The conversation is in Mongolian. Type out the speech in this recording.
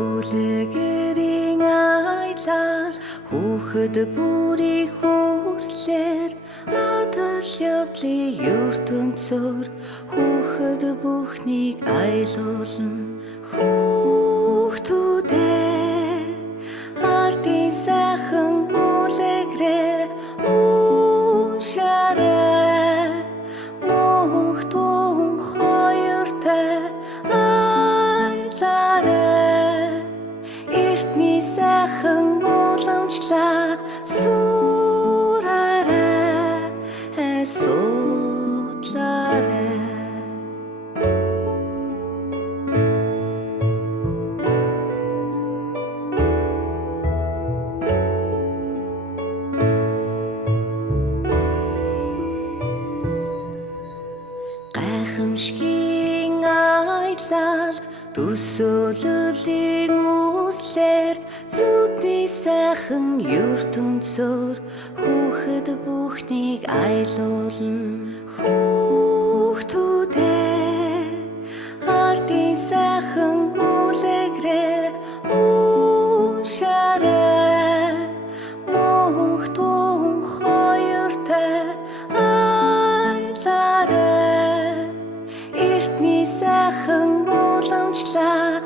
Үлгэрийн айлал хүүхэд бүрийн хүслээр адал явдлын ертөнцөөр хүүхэд бүхнийг айлуулна. Хүүхдүүдээ ардын сайхан үлгэрээ уншаарай. Мөнх дун хоёртой айлаарай. Эртний сайхан уламжлаа сураарай, судлаарай. Гайхамшигын айлал төсөөллийн үслэр зүудний сайхан ертөнцөөр хүүхэд бүхнийг айлуулна. Хүүхдүүдээ ардын сайхан үлгэрээ уншаарай. Мөнх дун хоёртой айлаарай. Эртний сайхан уламжлаа